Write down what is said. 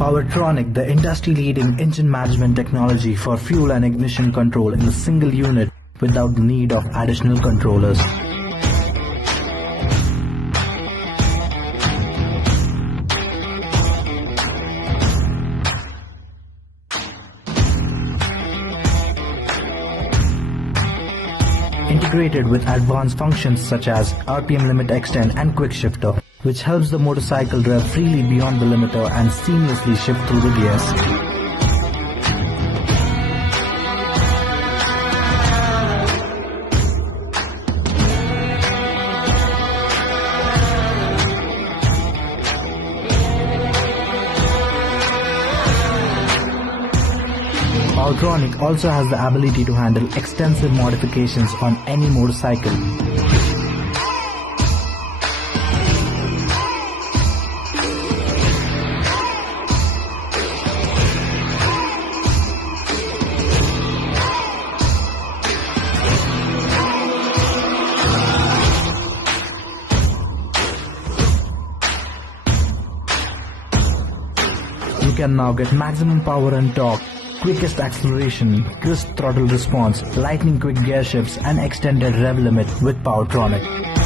Powertronic, the industry-leading engine management technology for fuel and ignition control in a single unit without the need of additional controllers. Integrated with advanced functions such as RPM limit extend and quick shifter, which helps the motorcycle rev freely beyond the limiter and seamlessly shift through the gears. Powertronic also has the ability to handle extensive modifications on any motorcycle. You can now get maximum power and torque, quickest acceleration, crisp throttle response, lightning quick gear shifts and extended rev limit with Powertronic.